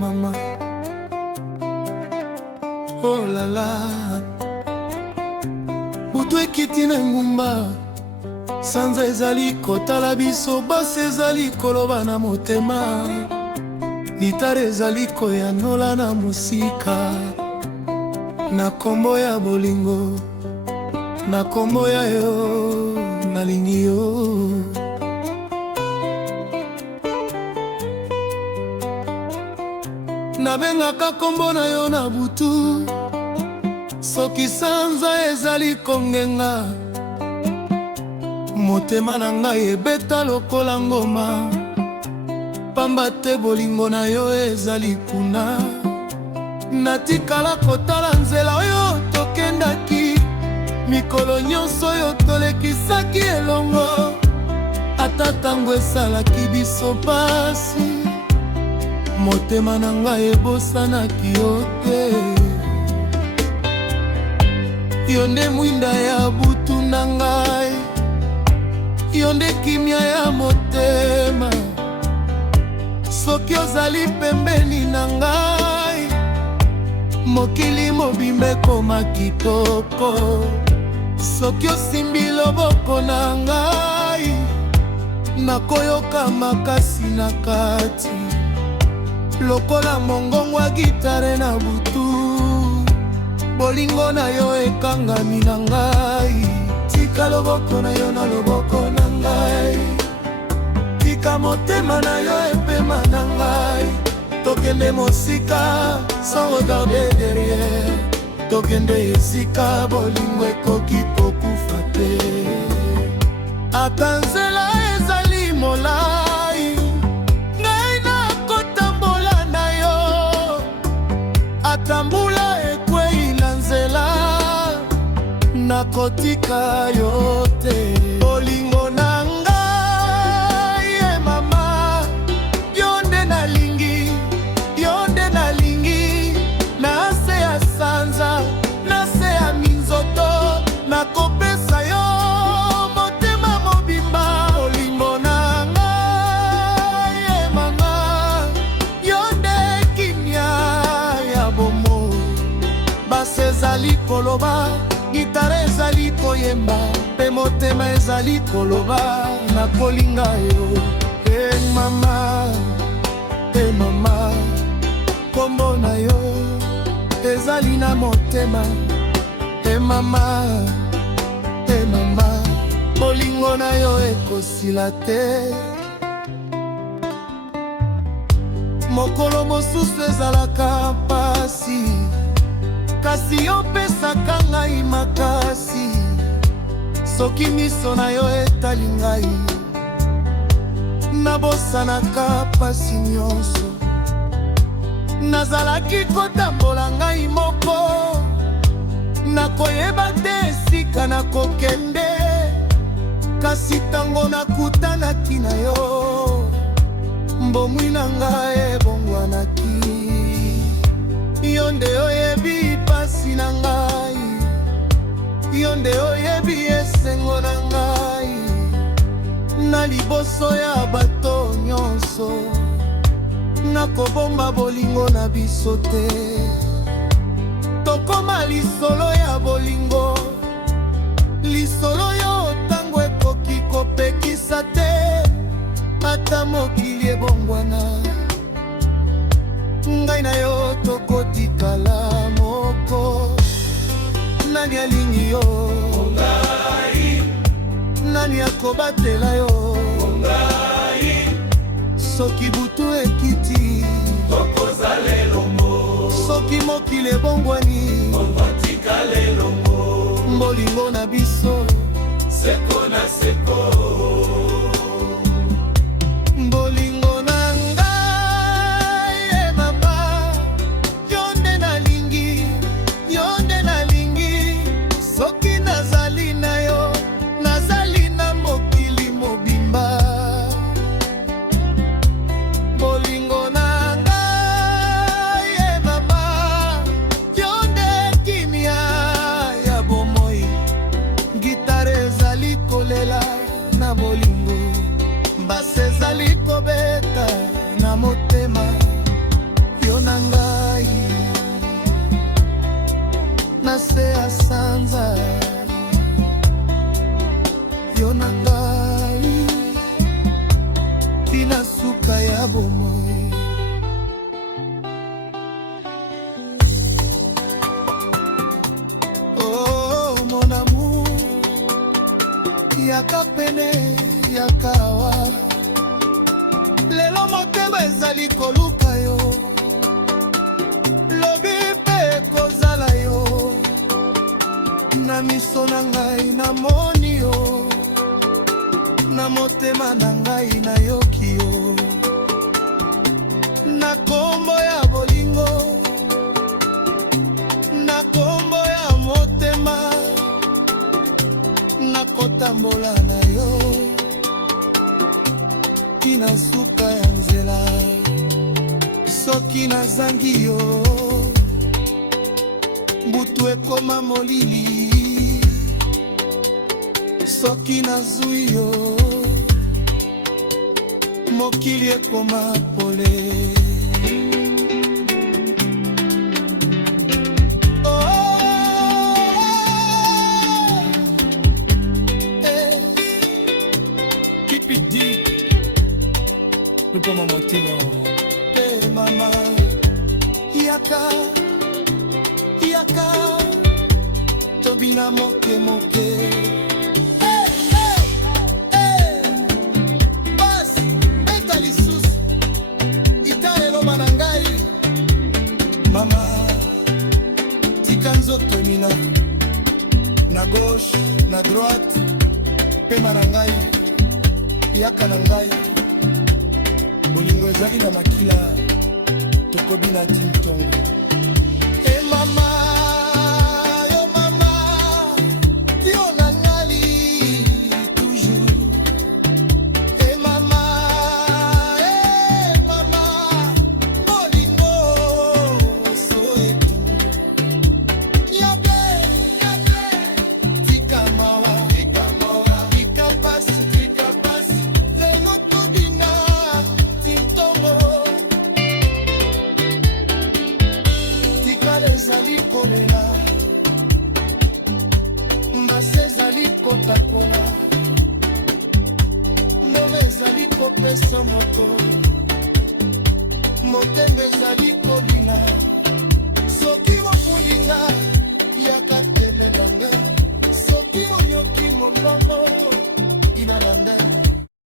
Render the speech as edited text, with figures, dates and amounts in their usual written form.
Mama, oh la la, butu ekiti na ngumba, sanza ezali kotala biso, basi ezali koloba na motema, gitare ezali koyanola na musika, na kombo ya bolingo, na kombo ya yo, nalingi yo. Nabengaka kombo na yo na butu, soki sanza ezali kongenga, motema na ngai ebeta lokola ngoma, pamba te bolingo na yo ezali kuna. Natikala kotala nzela oyo tokendaki, mikolo nyonso oyo tolekisaki elongo, ata tango esalaki biso pasi, motema na ngai ebosanaki yo te. Yo nde mwinda ya butu na ngai, yo nde kimia ya motema, soki ozali pembeni na ngai, mokili mobimba ekoma kitoko. Soki osimbi loboko na ngai, nakoyoka makasi na kati, lokola mongongo gitare na butu. Bolingo na yo ekangami na ngai, tika loboko na yo na loboko na ngai, tika motema na yo epema na ngai. Tokende mosika sans regarder derrière, tokende esika bolingo ekoki kokufa te. Ata nzela ezali molai, ngai nakotambola na yo, ata mbula ekwei na nzela, nakotika yo te. Bolingo na ngai, mama, yo nde nalingi, yo nde nalingi. Na se ya sanza, na se ya minzoto, nakopesa yo motema mobimba. Bolingo na ngai, mama, yo nde kimia ya bomo, basi ezali koloba, gitare ezali koyemba, pe motema ezali koloba, nakolinga yo. Mama, mama, kombo na yo ezali na motema. Mama, mama, bolingo na yo ekosila te. Mokolo mosusu ezalaka pasi, kasi yo pesaka ngai makasi. Soki miso na yo etali ngai, nabosanaka pasi nyonso. Nazalaki kotambola ngai moko, nakoyeba te esika nakokende, kasi tango nakutanaki na yo, mbomwi na ngai ebongwanaki. Yo nde oyebi pasi na ngai, yo nde oyebi esengo na ngai, na liboso ya bato nyonso, nakobomba bolingo na biso te. Tokoma lisolo ya bolingo, lisolo yo tango ekoki kopekisa te, ata mokili ebongwana. Ngai na yo tokotikala moko, nani alingi yo? Ngai. Nani akobatela yo? Ngai. Soki butu ekiti, tokozala elongo. Soki mokili ebongwani, tokotikala elongo. Bolingo na biso, seko na seko. Bolingo na ngai, mama, yo nde nalingi, yo nde nalingi. Soki nazali na yo, nazali na mokili mobimba. Bolingo na ngai, mama, yo nde kimia ya bomoi, gitare ezali kolela na mbase ezali kobeta na motema yo na ngai na se ya sanza yo na ngai tina suka ya bomoi. Oh mon amour, yaka pene yaka awa, lelo motema ezali koluka yo, lobi mpe kozala yo, na miso na ngai namoni yo, na motema na ngai nayoki yo, na kombo ya bolingo, na kombo ya motema, nakotambola na yo tina suka ya nzela. Soki nazangi yo butu ekoma molili, soki nazwi yo mokili ekoma pole. Lupo motino eh mama yaka yaka tobina moke moke bas beta lisusu itaelo manangai mama tika nzoto mina na gauche na droite pe manangai yaka na ngai bolingo ezali na makila tokobina tintongo. E mama yo mama yo na ngali toujours. E mama bolingo so etu yabe tika mawa tika pasi lelo tobina ezali kolela mbase ezali kotakola ndome ezali kopesa moto motembe ezali kolina soki mofundinga yaka kelelanga soki oyoki mongongo inalande